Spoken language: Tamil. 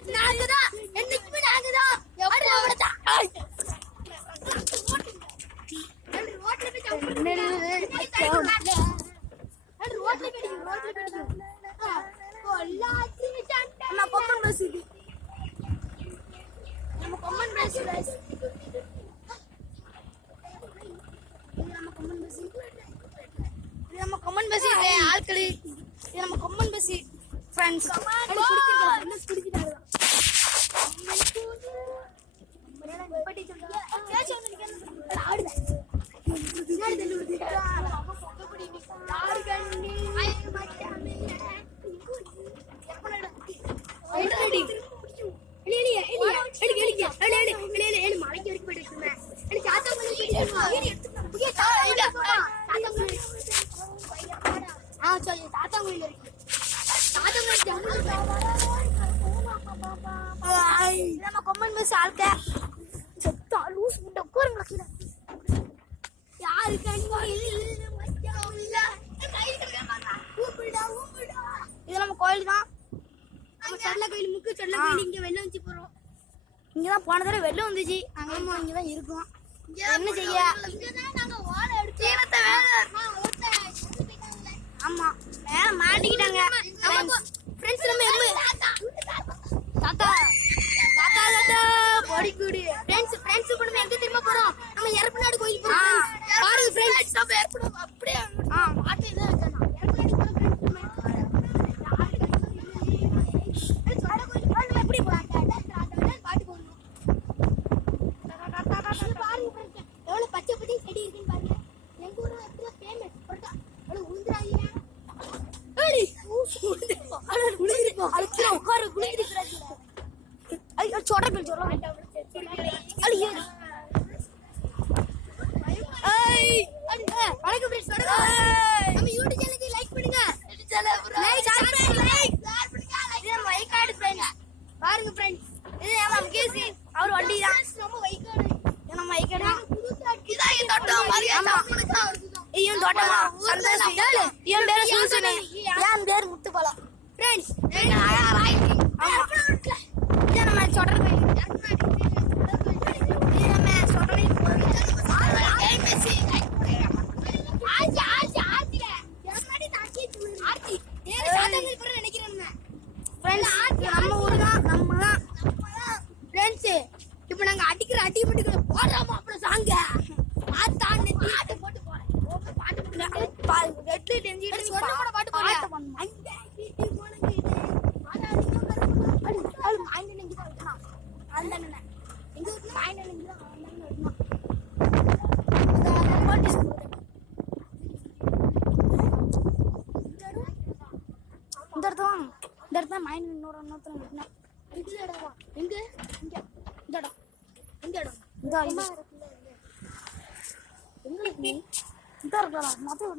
நாங்கதான் என்னைக்குமே நாங்கதான் ஆட்களி நம்ம கொம்மன் பஸ் ஃப்ரெண்ட்ஸ் நம்ம கொம்மன் பஸ் ஆள்க செத்தா லூஸ் முட்டை உட்காருங்க யாரு இது நம்ம கோயில் தான். நம்ம செல்ல கோயில் முக்கு செல்ல கோயில் இங்க வெள்ளம் வந்துச்சு போறோம். இங்கதான் போன தடவை வெள்ளம் வந்துச்சு. அங்க இங்கதான் இருக்கோம். என்ன செய்ய ஆமா மேல மாட்டிக்கிட்டாங்க. தாத்தா தாத்தா தாத்தா பொடிக்குடி ஃப்ரெண்ட்ஸ் கூட எங்க திரும்ப போறோம். நம்ம எரப்பநாடு கோயில் போறோம். பாருங்க ஃப்ரெண்ட்ஸ் நம்ம எரப்பநாடு அப்படியே பாட்டு இத வெச்சனா எரப்பநாடு போற ஃப்ரெண்ட்ஸ் எப்படி போறாங்க பாட்டு போறோம். பாருங்க ஃப்ரெண்ட்ஸ் எவ்வளவு பச்சை பச்சை செடி இருக்குன்னு பாருங்க. எங்க ஊர்ல எவ்வளவு ஃபேமஸ் போட்டா எவ்வளவு உளுந்துறாங்க. ஏடி உளுந்துப்பா அழுக்கு உட்கார குளிக்குறாங்க. ஐயோ छोटा அடியே வணக்கம் फ्रेंड्स நம்ம யூடியூப் சேனலுக்கு லைக் பண்ணுங்க. லைக் பண்ணுங்க. வைகாடு फ्रेंड्स பாருங்க फ्रेंड्स இது நம்ம கேசி அவர் வண்டி தான். நம்ம வைகாடு நம்ம வைகாடு இதா இந்த தோட்டம் மரியாதை பண்ணுங்க. இவன் தோட்டமா சந்தோஷம் இவன் பேரு சூசனே என் பேரு முத்துபாலம் फ्रेंड्स நம்ம சொல்றது நம்ம ஊரு தான் நம்ம தான் ஃப்ரெண்ட்ஸ். இப்ப நாங்க அடிக்கிற அடி மட்டும் போடுறோமா அப்புறம் சாங்க பாட்டு போட்டு போறேன் பாட்டு இந்த இடத்துல மைண்ட் இன்னொரு எங்க இங்க இந்த இடம் இந்த இடம் இந்த இருக்கலாம் மொத்தம்